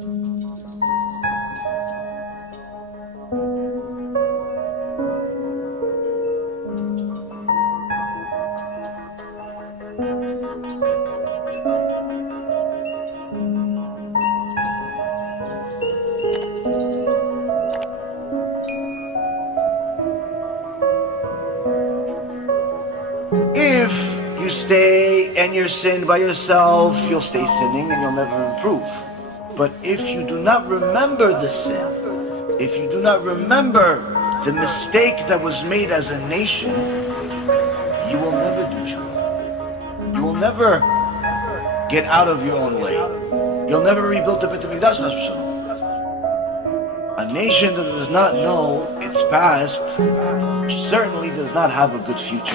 If you stay and you're sin by yourself, you'll stay sinning and you'll never improve. But if you do not remember the sin, if you do not remember the mistake that was made as a nation, you will never do Tshuvah. You will never get out of your own way. You'll never rebuild the Beit HaMikdash. A nation that does not know its past certainly does not have a good future.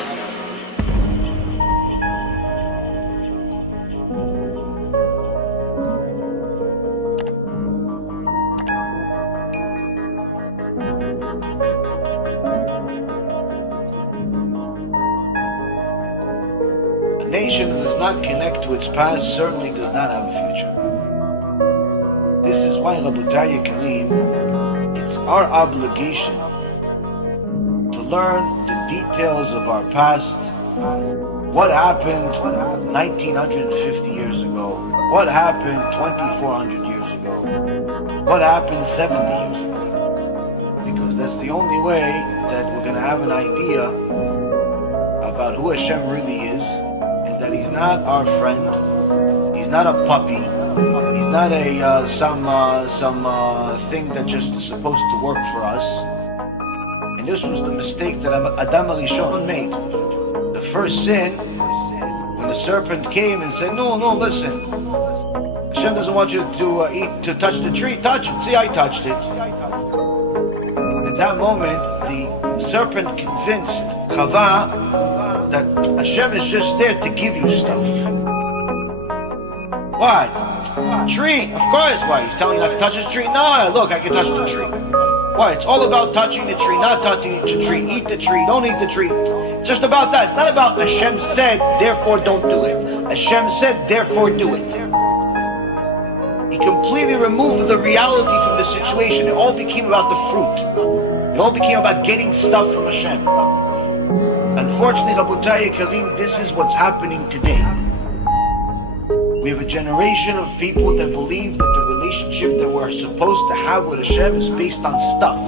A nation that does not connect to its past certainly does not have a future. This is why, Rabotai Karim, it's our obligation to learn the details of our past. What happened 1950 years ago? What happened 2400 years ago? What happened 70 years ago? Because that's the only way that we're going to have an idea about who Hashem really is, and that He's not our friend, He's not a puppy, He's not a some thing that just is supposed to work for us. And this was the mistake that Adam HaRishon made. The first sin, when the serpent came and said, no, listen, Hashem doesn't want you to touch the tree. Touch it. See, I touched it. At that moment, the serpent convinced Chava that Hashem is just there to give you stuff. Why? Tree, of course. Why? He's telling you not to touch the tree? No, look, I can touch the tree. Why? It's all about touching the tree, not touching the tree. Eat the tree, don't eat the tree. It's just about that. It's not about Hashem said, therefore don't do it. Hashem said, therefore do it. He completely removed the reality from the situation. It all became about the fruit. It all became about getting stuff from Hashem. Unfortunately, Rabotai Karim, this is what's happening today. We have a generation of people that believe that the relationship that we're supposed to have with Hashem is based on stuff.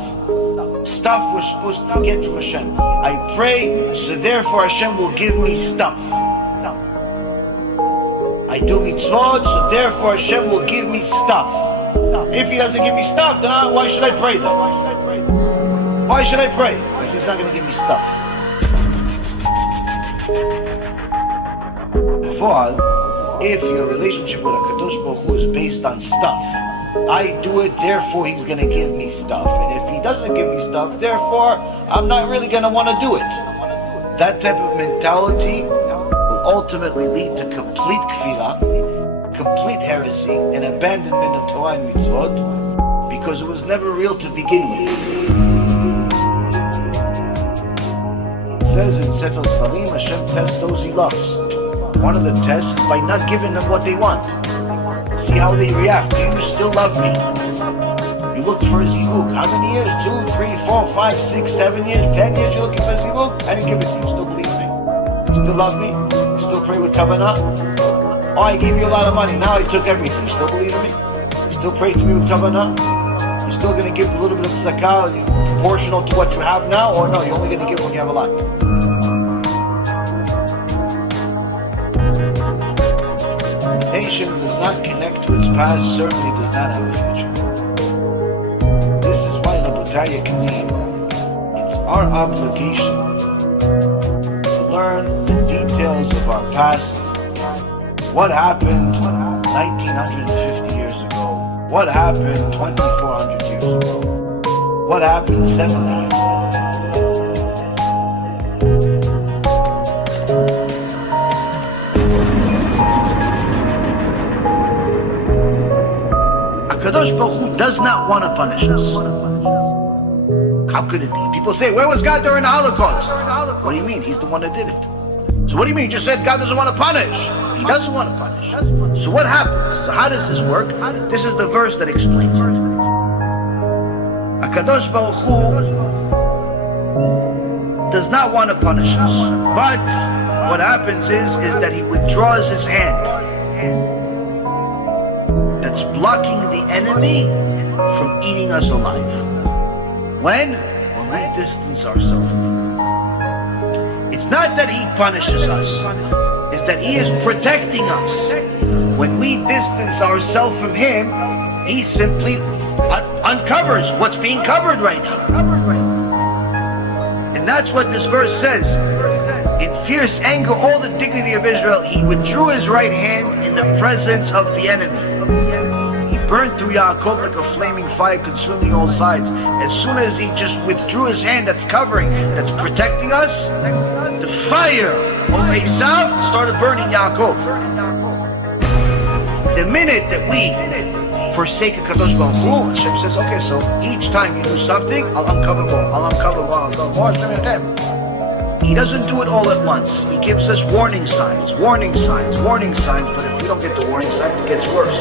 Stuff we're supposed to get from Hashem. I pray, so therefore Hashem will give me stuff. I do mitzvot, so therefore Hashem will give me stuff. If He doesn't give me stuff, then why should I pray then? Why should I pray? Because He's not going to give me stuff. Therefore, if your relationship with HaKadosh Baruch Hu is based on stuff, I do it, therefore He's going to give me stuff. And if He doesn't give me stuff, therefore I'm not really going to want to do it. That type of mentality will ultimately lead to complete kfirah, complete heresy, and abandonment of Torah and mitzvot, because it was never real to begin with. It says in Sefer Sfarim, Hashem tests those He loves. One of the tests is by not giving them what they want. See how they react. Do you still love me? You look for a zivug. How many years? 2, 3, 4, 5, 6, 7 years, 10 years you're looking for a zivug? I didn't give it to you. You still believe me? You still love me? You still pray with kavanah? Oh, I gave you a lot of money. Now I took everything. You still believe in me? You still pray to me with kavanah? You're still going to give a little bit of tzedakah proportional to what you have now? Or no, you're only going to give when you have a lot? A nation that does not connect to its past certainly does not have a future. This is why, Rabotai Karim, it's our obligation to learn the details of our past. What happened 1950 years ago? What happened 2400 years ago? What happened 70 years ago? Kadosh Baruch Hu does not want to punish us. How could it be? People say, where was God during the Holocaust? What do you mean? He's the one that did it. So what do you mean? You just said God doesn't want to punish. He doesn't want to punish. So what happens? So how does this work? This is the verse that explains it. HaKadosh Baruch Hu does not want to punish us. But what happens is that he withdraws his hand. That's blocking the enemy from eating us alive. When we distance ourselves from him. It's not that he punishes us. It's that he is protecting us. When we distance ourselves from him, he simply uncovers what's being covered right now. And that's what this verse says. In fierce anger, all the dignity of Israel, he withdrew his right hand in the presence of the enemy. He burned through Yaakov like a flaming fire, consuming all sides. As soon as he just withdrew his hand that's covering, that's protecting us, the fire of Esav started burning Yaakov. The minute that we forsake HaKadosh Baruch Hu, Hashem says, okay, so each time you do something, I'll uncover more, I'll uncover more, I'll uncover more. He doesn't do it all at once. He gives us warning signs, warning signs, warning signs, but if we don't get the warning signs, it gets worse.